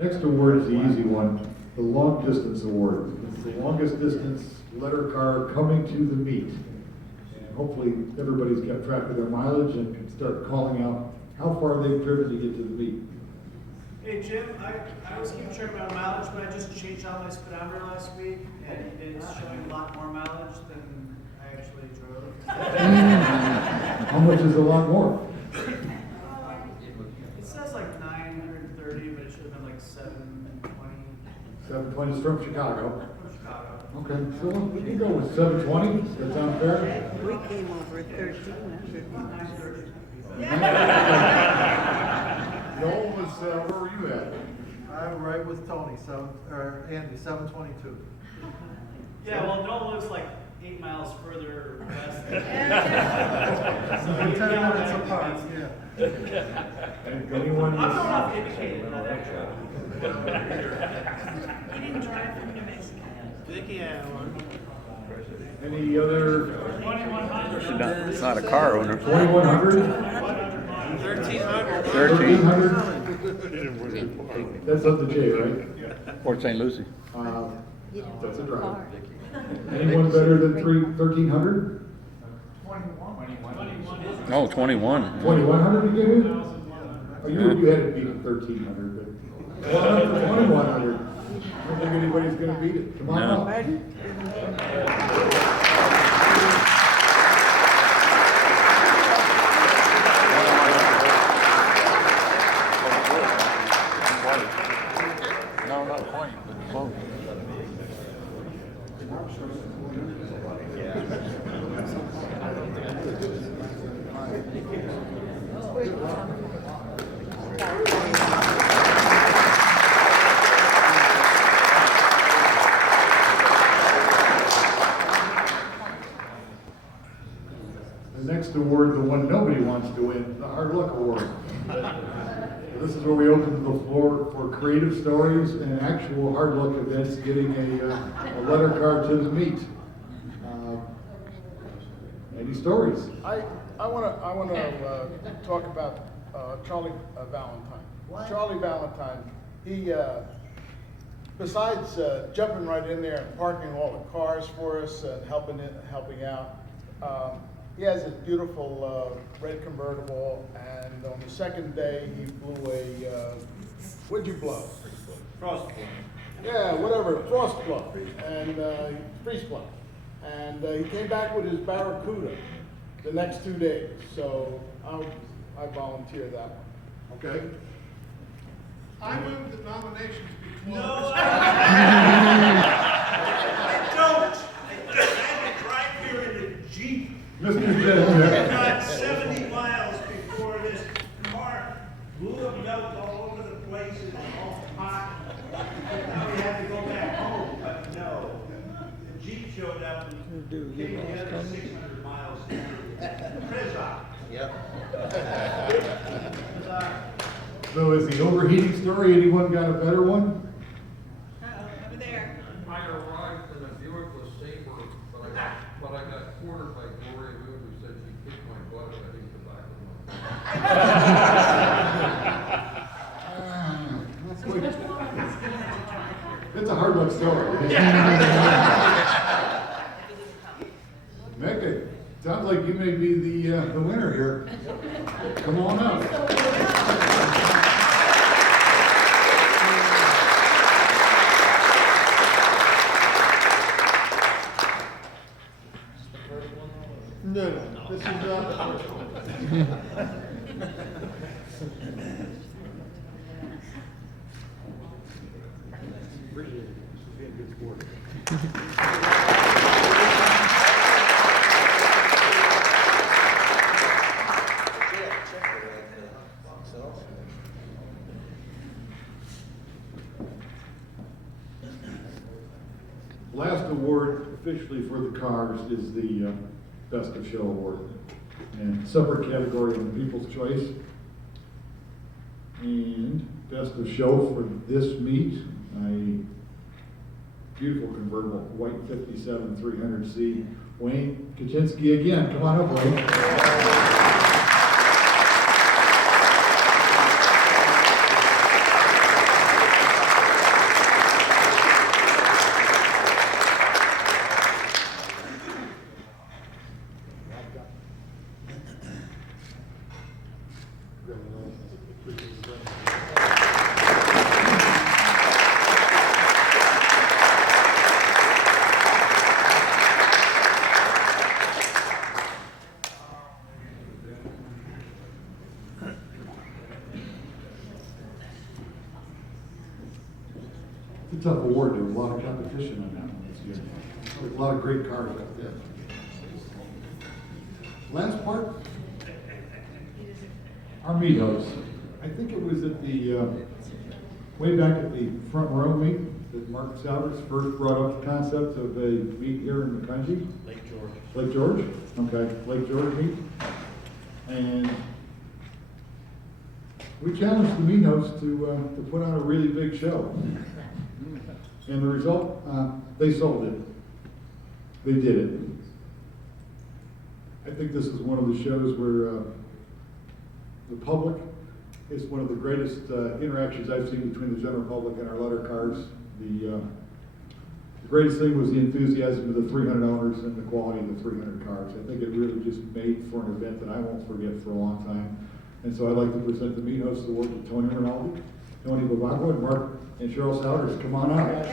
Next award is the easy one, the long distance award. It's the longest distance letter car coming to the meet. And hopefully everybody's kept track of their mileage and can start calling out how far they've driven to get to the meet. Hey Jim, I was keeping track of my mileage, but I just changed out my speedometer last week, and it's showing a lot more mileage than I actually drove. How much is a lot more? It says like 930, but it should have been like 720. 720 is from Chicago. From Chicago. Okay, so we can go with 720. Does that sound fair? We came over at 1300. 930. Joel was, where were you at? I'm right with Tony, Andy, 722. Yeah, well, Noel lives like 8 miles further west. So 10 minutes apart, yeah. And anyone? I'm going off indicated, not actual. He didn't drive from New Mexico. Vicky, Any other? 2100. It's not a car owner. 2100? 1300. 1300? That's up to Jay, right? Port St. Lucie. That's a drive. Anyone better than 1300? No, 21. 2100 to get in? Oh, you had to beat 1300, but well, up to 2100. I don't think anybody's going to beat it. Come on No. up. No, not quite, but close. The next award, the one nobody wants to win, the Hard Luck Award. This is where we open the floor for creative stories and actual hard luck events, getting a letter card to the meet. Any stories? I want to talk about Charlie Valentine. Charlie Valentine, he, besides jumping right in there and parking all the cars for us and helping out, he has a beautiful red convertible, and on the second day he blew a, what'd you blow? Frost blow. Yeah, whatever, frost blow, and freeze blow. And he came back with his Barracuda the next 2 days, so I volunteer that one. Okay. I move the nominations be closed. No, I don't. I had to drive here in a Jeep. Mr. I Judge. got 70 miles before this car blew up notes all over the place and all hot. Now we had to go back home, but no. The Jeep showed up and came the other 600 miles to Chrysler. Yep. So is the overheating story, anyone got a better one? Over there. I arrived in a Buick LeSabre, but I got quartered by Gloria Moon, who said she kicked my butt if I didn't come back. It's a hard luck story. Mecca, sounds like you may be the winner here. Come on up. No, this is not the first one. Last award officially for the cars is the Best of Show Award. And separate category in People's Choice. And Best of Show for this meet, a beautiful convertible, white 57 300C. Wayne Kaczynski again, come on up, Wayne. It's a tough award. There was a lot of competition on that one this year. There was a lot of great cars out there. Last part, our meat house. I think it was at the, way back at the front row meet that Mark Souders first brought up the concept of a meet here in Macungi. Lake George. Lake George? Okay, Lake George meet. And we challenged the meat house to put on a really big show. And the result, they sold it. They did it. I think this is one of the shows where the public is one of the greatest interactions I've seen between the general public and our letter cars. The greatest thing was the enthusiasm of the 300 owners and the quality of the 300 cars. I think it really just made for an event that I won't forget for a long time. And so I'd like to present the Meat Host Award to Tony Rinaldi, Tony Bavacqua, and Mark and Cheryl Souders. Come on out.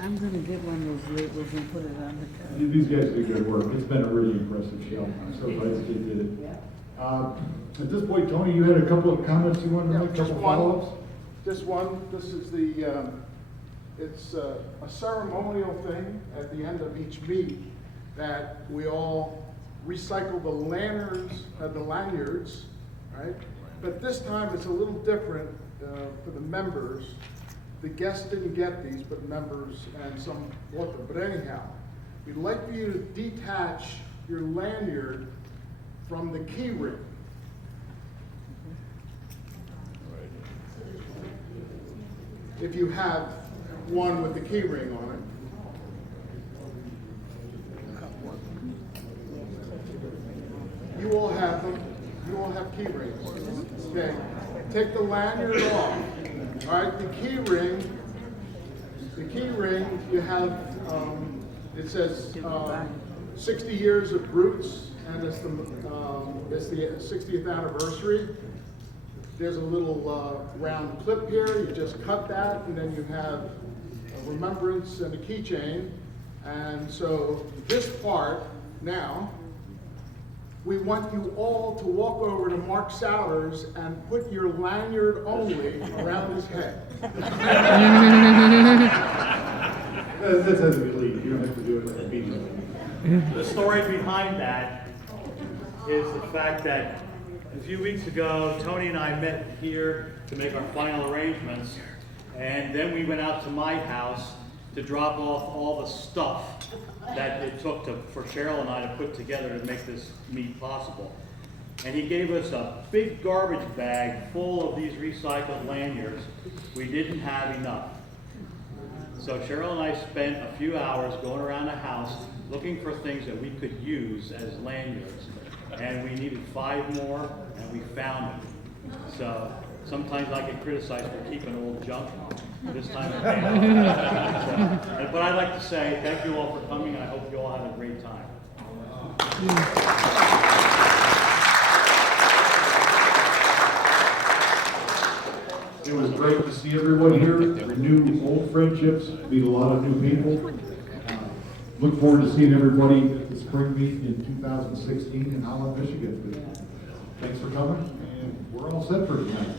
I'm gonna get one of those labels and put it on the car. These guys did good work. It's been a really impressive show. I'm so glad that they did it. At this point, Tony, you had a couple of comments you wanted to make, a Just couple one. follow-ups? Just one. This is the, it's a ceremonial thing at the end of each meet that we all recycle the lanyards, right? But this time it's a little different for the members. The guests didn't get these, but members and some bought them. But anyhow, we'd like for you to detach your lanyard from the key ring. If you have one with the key ring on it. You all have them. You all have key rings. Okay. Take the lanyard off. All right. The key ring. You have. It says 60 years of roots, and it's the 60th anniversary. There's a little round clip here. You just cut that, and then you have a remembrance and a keychain. And so this part now, we want you all to walk over to Mark Souders and put your lanyard only around his head. That's as we leave. You don't have to do it immediately. The story behind that is the fact that a few weeks ago, Tony and I met here to make our final arrangements, and then we went out to my house to drop off all the stuff that it took for Cheryl and I to put together to make this meet possible. And he gave us a big garbage bag full of these recycled lanyards. We didn't have enough. So Cheryl and I spent a few hours going around the house looking for things that we could use as lanyards. And we needed 5 more, and we found them. So sometimes I get criticized for keeping old junk. This time I can't. But I'd like to say thank you all for coming, and I hope you all have a great time. It was great to see everyone here, renew old friendships, meet a lot of new people. Look forward to seeing everybody at the spring meet in 2016 in Holland, Michigan. Thanks for coming, and we're all set for tonight.